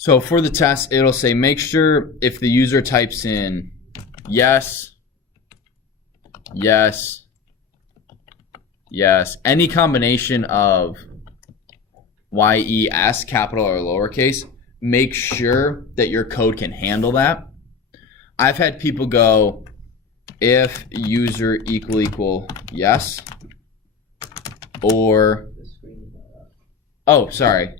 So for the test, it'll say make sure if the user types in yes, yes, yes, any combination of YES, capital or lowercase, make sure that your code can handle that. I've had people go if user equal yes, or, oh, sorry.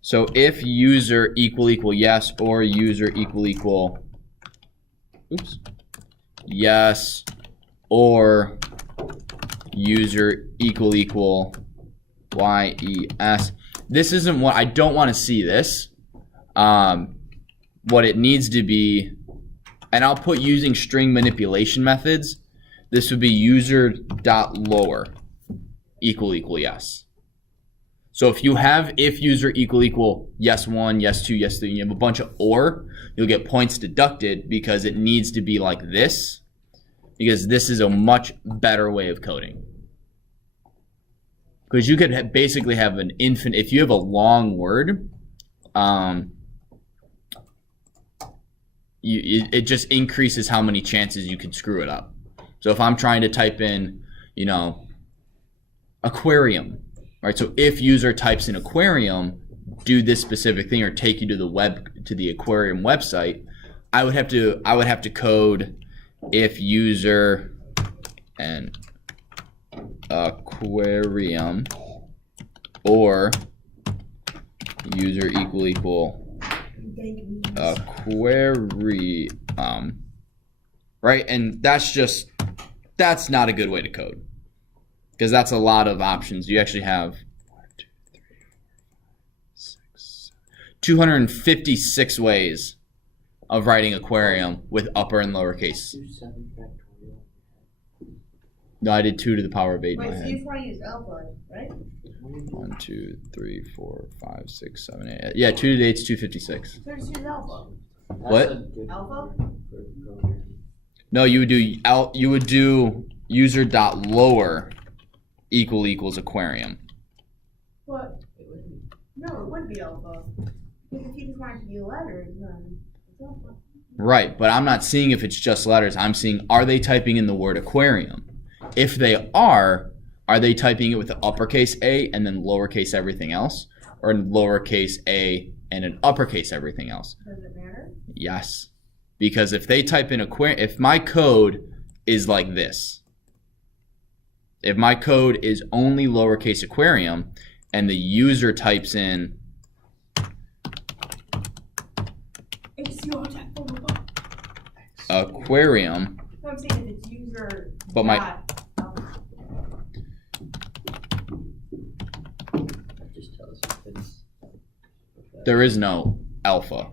So if user equal yes or user equal, oops, yes or user equal YES. This isn't what I don't want to see this. What it needs to be, and I'll put using string manipulation methods. This would be user.lower equal yes. So if you have if user equal yes 1, yes 2, yes 3, you have a bunch of or, you'll get points deducted because it needs to be like this, because this is a much better way of coding. Because you could basically have an infinite, if you have a long word, it just increases how many chances you can screw it up. So if I'm trying to type in, you know, aquarium, right? So if user types in aquarium, do this specific thing or take you to the aquarium website, I would have to code if user and aquarium or user equal aquarium, right? And that's not a good way to code, because that's a lot of options. You actually have 256 ways of writing aquarium with upper and lowercase. No, I did 2 to the power of 8 in my head. Wait, so you want to use alpha, right? 1, 2, 3, 4, 5, 6, 7, 8. Yeah, 2 to the 8 is 256. So just use alpha. What? Alpha? No, you would do user.lower equals aquarium. What? No, it wouldn't be alpha. Because if you just want it to be letters, then it's alpha. Right, but I'm not seeing if it's just letters. I'm seeing, are they typing in the word aquarium? If they are they typing it with the uppercase A and then lowercase everything else? Or lowercase a and an uppercase everything else? Does it matter? Yes. Because if they type in aquarium, if my code is like this, if my code is only lowercase aquarium and the user types in aquarium, So I'm saying if it's user but my alpha. there is no alpha.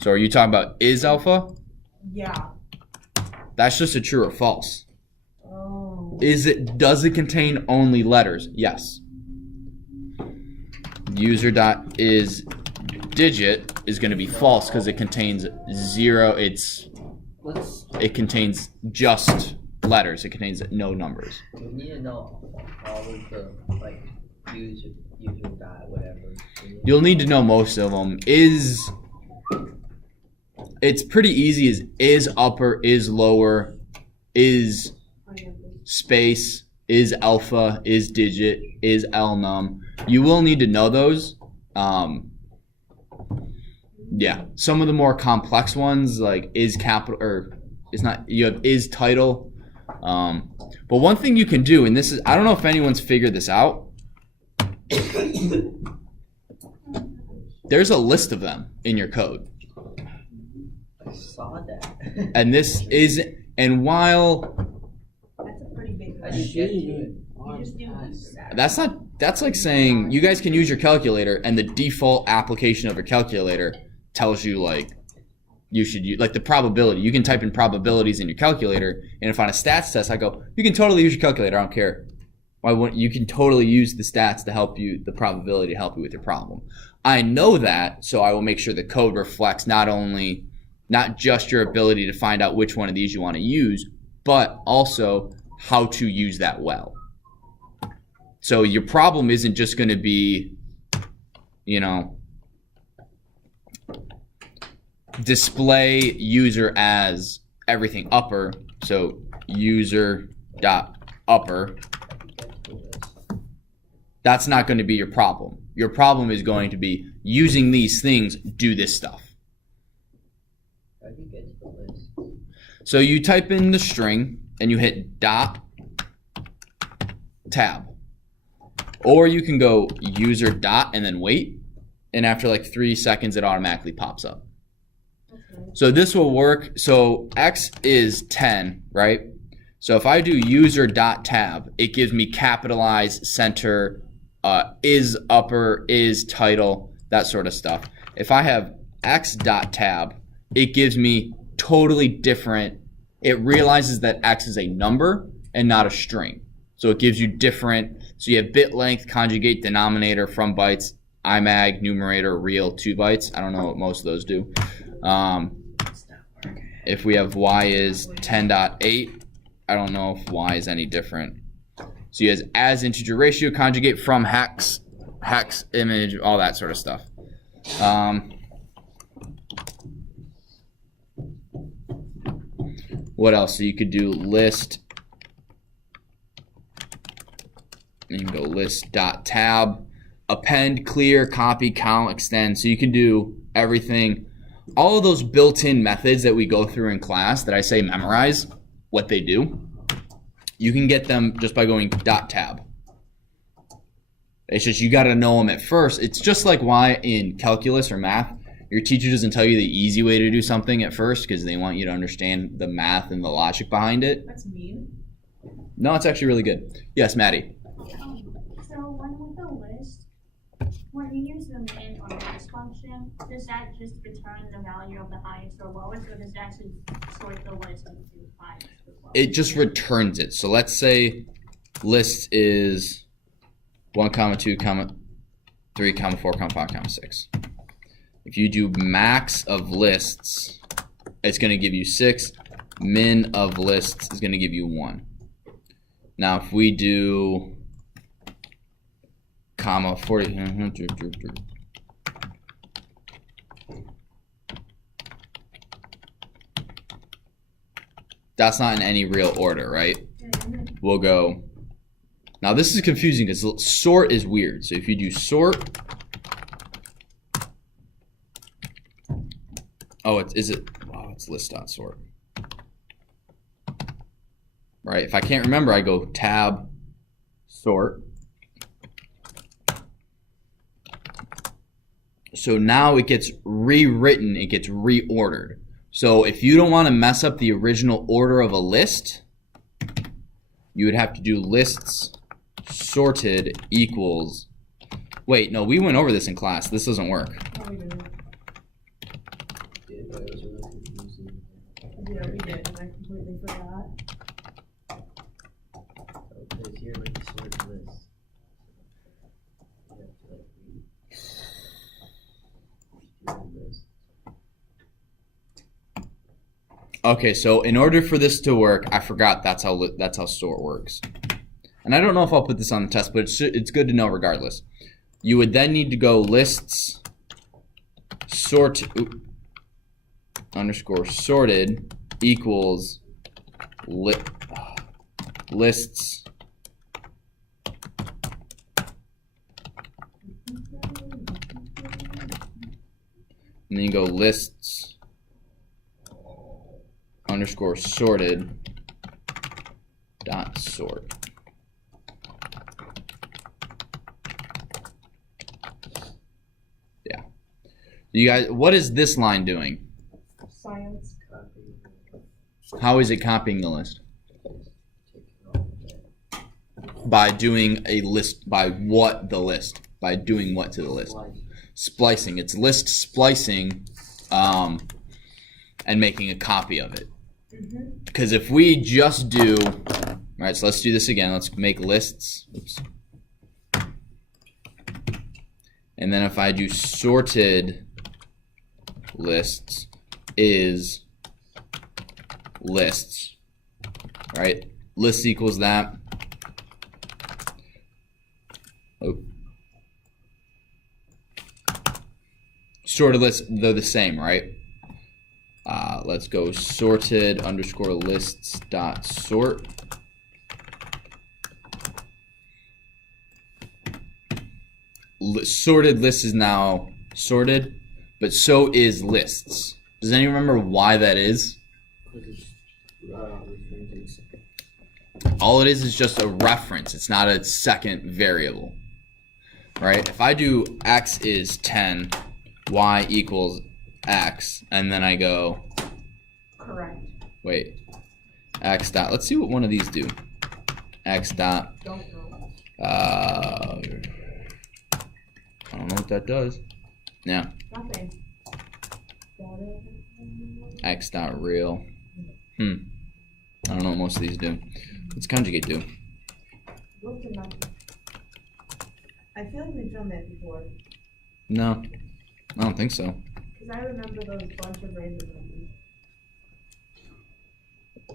So are you talking about is alpha? Yeah. That's just a true or false. Oh. Does it contain only letters? Yes. User.is digit is going to be false because it contains 0. It contains just letters. It contains no numbers. We need to know all of the user dot whatever. You'll need to know most of them. It's pretty easy. Is upper, is lower, is space, is alpha, is digit, is lnum. You will need to know those. Yeah, some of the more complex ones like is capital, or it's not. You have is title. But one thing you can do, and this is, I don't know if anyone's figured this out. There's a list of them in your code. I saw that. And this is, and while That's a pretty big I one. didn't get to it. You just do that. that's like saying you guys can use your calculator and the default application of your calculator tells you like you should use, like the probability. You can type in probabilities in your calculator, and if on a stats test I go, you can totally use your calculator, I don't care. Why wouldn't you? Can totally use the stats to help you, the probability to help you with your problem. I know that, so I will make sure the code reflects not just your ability to find out which one of these you want to use, but also how to use that well. So your problem isn't just going to be, you know, display user as everything upper. So user dot upper. That's not going to be your problem. Your problem is going to be using these things, do this stuff. How do you get to the list? So you type in the string and you hit dot tab. Or you can go user dot and then wait. And after like 3 seconds, it automatically pops up. Okay. So this will work. So X is 10, right? So if I do user dot tab, it gives me capitalize, center, is upper, is title, that sort of stuff. If I have X dot tab, it gives me totally different. It realizes that X is a number and not a string. So it gives you different. So you have bit length, conjugate, denominator, from bytes, IMAG, numerator, real, 2 bytes. I don't know what most of those do. If we have Y is 10.8, I don't know if Y is any different. So you have as integer ratio, conjugate, from, hex, image, all that sort of stuff. What else? So you could do list. You can go list dot tab, append, clear, copy, count, extend. So you can do everything. All of those built-in methods that we go through in class that I say memorize what they do. You can get them just by going dot tab. It's just you got to know them at first. It's just like why in calculus or math, your teacher doesn't tell you the easy way to do something at first because they want you to understand the math and the logic behind it. That's mean. No, it's actually really good. Yes, Maddie. So when with the list, when you use the min or max function, does that just return the value of the highest or lowest, or does it actually sort the list into highest or lowest? It just returns it. So let's say list is 1, 2, 3, 4, 5, 6. If you do max of lists, it's going to give you 6. Min of lists is going to give you 1. Now if we do comma 40, that's not in any real order, right? We'll go. Now this is confusing because sort is weird. So if you do sort, oh, it's list.sort. Right, if I can't remember, I go tab, sort. So now it gets rewritten, it gets reordered. So if you don't want to mess up the original order of a list, you would have to do lists sorted equals. Wait, no, we went over this in class. This doesn't work. No, we didn't. Yeah, but it was really confusing. Yeah, we did, and I completely forgot. So it says here when you sort lists, you have to like read the list. Okay, so in order for this to work, I forgot that's how sort works. And I don't know if I'll put this on the test, but it's good to know regardless. You would then need to go lists sort underscore sorted equals lists and then you go lists underscore sorted dot sort. Yeah. You guys, what is this line doing? Science. Copy. How is it copying the list? Taking all of that. By doing a list, by what the list? By doing what to the list? Like, Splicing. It's list splicing and making a copy of it. Because if we just do, all right, so let's do this again. Let's make lists. Oops. And then if I do sorted lists is lists, right? List equals that. Oh. Sorted lists, they're the same, right? Let's go sorted underscore lists dot sort. Sorted list is now sorted, but so is lists. Does anyone remember why that is? All it is just a reference. It's not a second variable, right? If I do x is 10, y equals x, and then I go, Correct. wait, x dot, let's see what one of these do. X dot, Don't know. I don't know what that does. Yeah, Nothing. x dot real. I don't know what most of these do. What's conjugate do? Look them up. I feel like we've done that before. No, I don't think so. Because I remember those bunch of random numbers.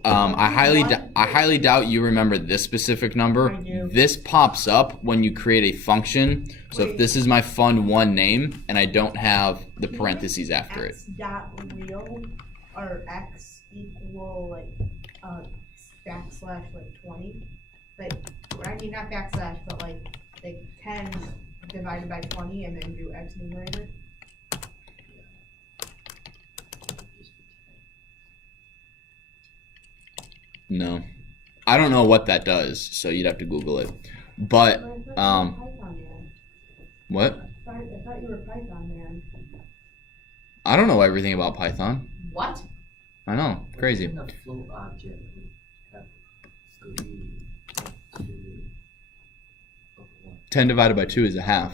I highly doubt you remember this specific number. I do. This pops up when you create a function. So if Wait. this is my fun1 name and I don't have the parentheses after it. X dot real or x equal like backslash like 20. Like I mean not backslash but like 10 divided by 20 and then do x numerator. No, I don't know what that does. So you'd have to Google it. But But I thought you were Python man. what? I thought you were Python man. I don't know everything about Python. What? I know, crazy. In a float object, we have to be of 10 divided by 2 is a half.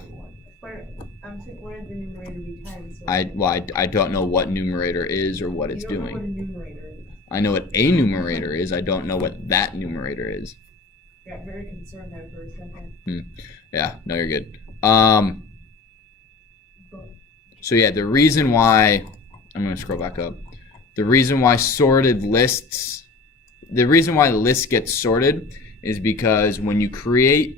Where I'm saying where did the numerator be 10? So I don't know what numerator is or what it's you don't know doing. what a numerator is. I know what a numerator is. I don't know what that numerator is. I got very concerned there for a second. Yeah, no, you're good. But So yeah, the reason why I'm gonna scroll back up. The reason why sorted lists, the reason why lists get sorted is because when you copy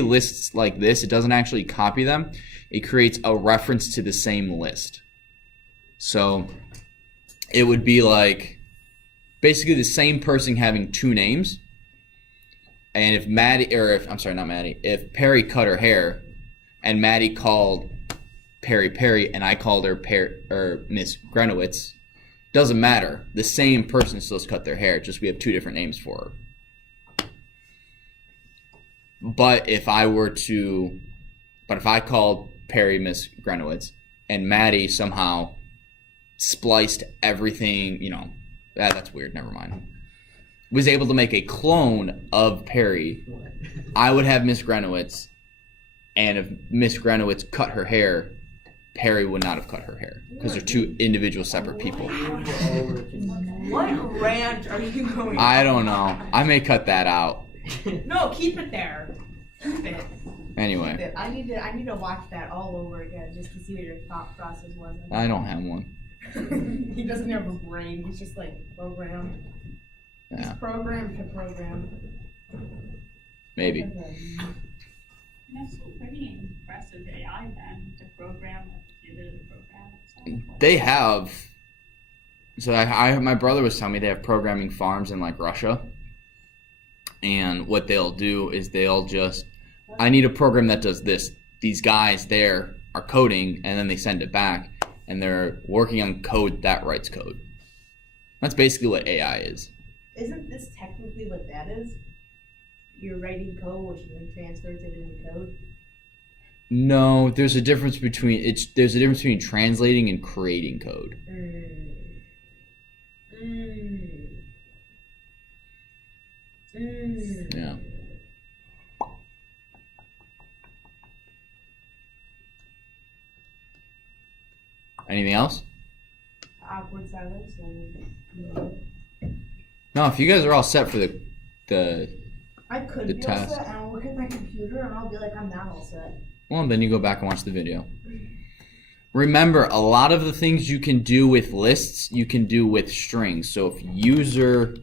lists like this, it doesn't actually copy them. It creates a reference to the same list. So it would be like basically the same person having two names. And if if Perry cut her hair and Maddie called Perry Perry and I called her Miss Grenowitz, doesn't matter. The same person still cut their hair, just we have two different names for her. But if I called Perry Miss Grenowitz and Maddie somehow spliced everything, that's weird, never mind. Was able to make a clone of Perry, I would have Miss Grenowitz, and if Miss Grenowitz cut her hair, Perry would not have cut her hair because they're two individual separate people. what rant are you going I don't know. I may cut that out. No, keep it there. Keep it. Anyway, Keep it. I need to watch that all over again just to see what your thought process was. I don't have one. He doesn't have a brain. He's just like programmed. Yeah, He's programmed to program. maybe. That's pretty impressive AI then, to program a computer to program itself. They have. So my brother was telling me they have programming farms in like Russia, and what they'll do is I need a program that does this. These guys there are coding, and then they send it back, and they're working on code that writes code. That's basically what AI is. Isn't this technically what that is? You're writing code, which then transfers it into code. No, there's a difference between translating and creating code. Yeah. Anything else? Awkward silence. No, if you guys are all set for the I could The be task. all set, and I'll look at my computer and I'll be like, I'm not all set. well, then you go back and watch the video. Remember, a lot of the things you can do with lists, you can do with strings. So if user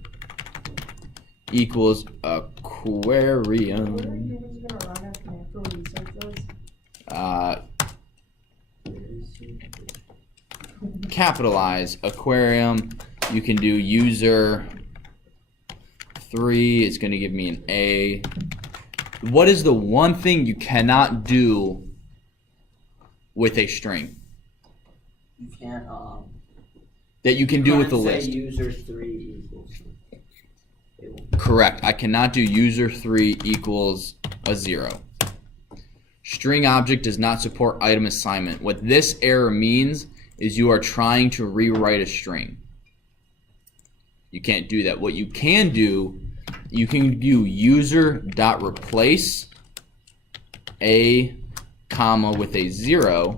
equals aquarium, capitalize aquarium. You can do user 3. It's going to give me an A. What is the one thing you cannot do with a string You can't, that you can do with the say list? user 3 equals. It will- Correct. I cannot do user 3 equals a 0. String object does not support item assignment. What this error means is you are trying to rewrite a string. You can't do that. What you can do, you can do user.replace a comma with a 0.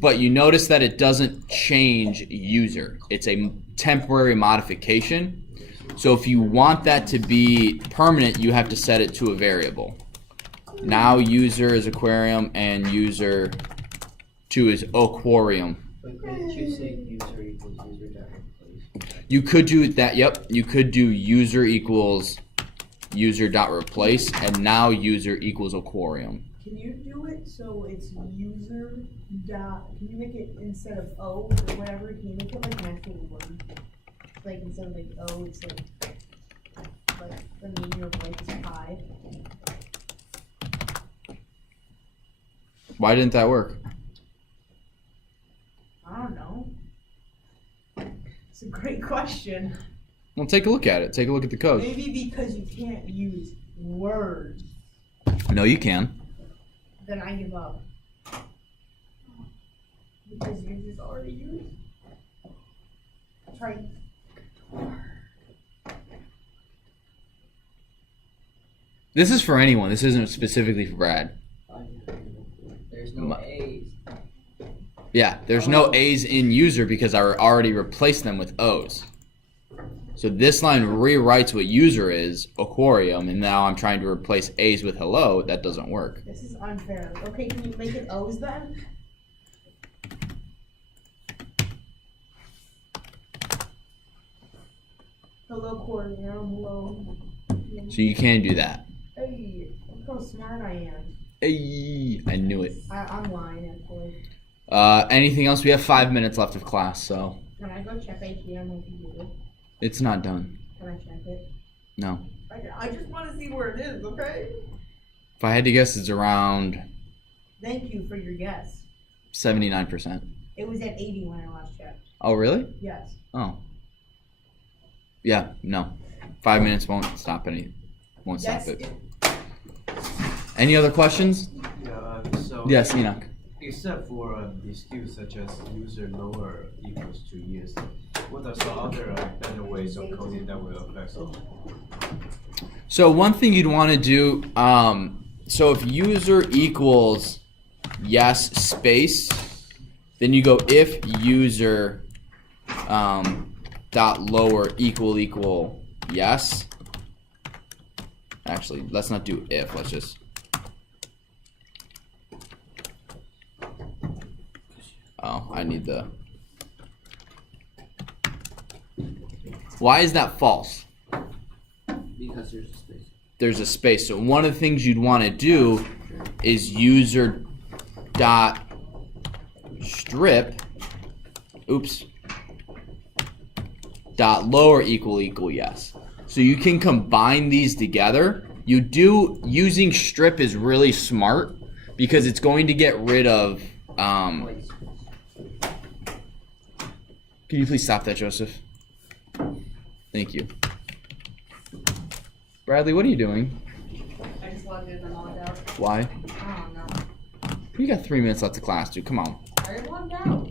But you notice that it doesn't change user. It's a temporary modification. So if you want that to be permanent, you have to set it to a variable. Now user is aquarium and user 2 is aquarium. But couldn't you say user equals user dot replace? You could do that, yep. You could do user equals user.replace and now user equals aquarium. Can you do it so it's user dot, can you make it instead of O or whatever, can you make it like an actual word? Like instead of like O, it's like the meaning of like is pi. Why didn't that work? I don't know. It's a great question. Well, take a look at it. Take a look at the code. Maybe because you can't use words, No, you can. then I give up. Because yours is already used. Try. This is for anyone. This isn't specifically for Brad. There's no My- A's. Yeah, there's no A's in user because I already replaced them with O's. So this line rewrites what user is, aquarium, and now I'm trying to replace A's with hello. That doesn't work. This is unfair. Okay, can you make it O's then? Hello, aquarium. Hello. So you can do that. Hey, look how smart I am. Hey, I knew it. I'm lying, actually. Anything else? We have 5 minutes left of class, so Can I go check ATM on the computer? it's not done. Can I check it? No. I just want to see where it is, okay? If I had to guess, it's around Thank you for your guess. 79%. It was at 80 when I last checked. Oh, really? Yes. Oh. Yeah, no. 5 minutes won't stop won't stop Yes. it. Any other questions? Yeah, so Yes, Enoch. except for disputes such as user lower equals to yes, what are some other better ways of coding that will affect it? So one thing you'd want to do, so if user equals yes space, then you go if user dot lower equal yes. Actually, let's not do if. Let's just. Oh, I need the. Why is that false? Because there's a space. There's a space. So one of the things you'd want to do is user dot strip. Oops. Dot lower equal yes. So you can combine these together. Using strip is really smart because it's going to get rid of. Wait, Can you please stop that, Joseph? Thank you. Bradley, what are you doing? I just logged in and logged out. Why? I don't know. You got 3 minutes left of class, dude. Come on. I logged out.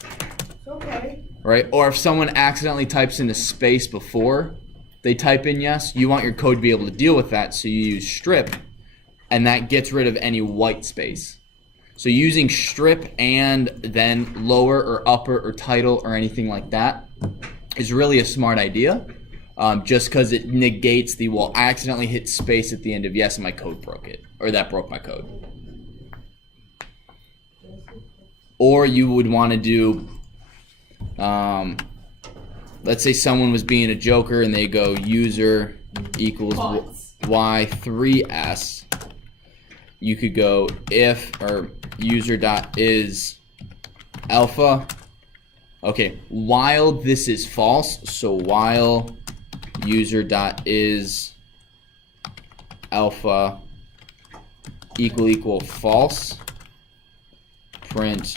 It's okay. Right? Or if someone accidentally types in a space before they type in yes, you want your code to be able to deal with that, so you use strip, and that gets rid of any white space. So using strip and then lower or upper or title or anything like that is really a smart idea, just because it negates the, well, I accidentally hit space at the end of yes and my code broke it, or that broke my code. Or you would want to do, let's say someone was being a joker and they go user equals y3s, you could go if or user dot is alpha. Okay, while this is false, so while user dot is alpha equal false, print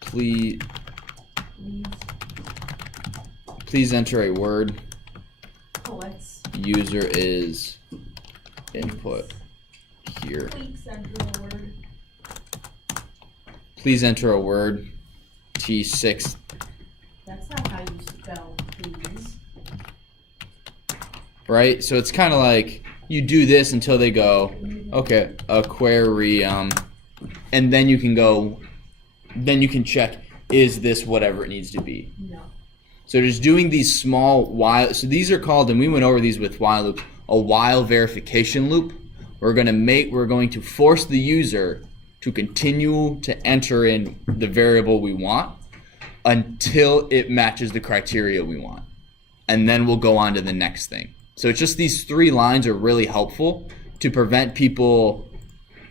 please enter a word. Oh, let's User is input here. please enter a word. Please enter a word. T6. That's not how you spell please. Right? So it's kind of like you do this until they go, okay, aquarium, and then you can go, then you can check, is this whatever it needs to be? No. So just doing these small while, so these are called, and we went over these with while loops, a while verification loop. We're going to force the user to continue to enter in the variable we want until it matches the criteria we want. And then we'll go on to the next thing. So it's just these 3 lines are really helpful to prevent people,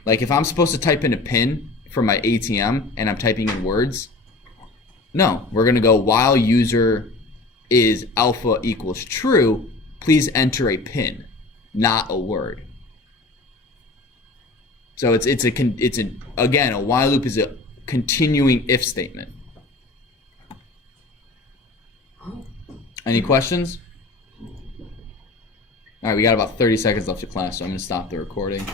like if I'm supposed to type in a PIN for my ATM and I'm typing in words, no, we're gonna go while user is alpha equals true, please enter a PIN, not a word. So again, a while loop is a continuing if statement. Any questions? All right, we got about 30 seconds left of class, so I'm gonna stop the recording.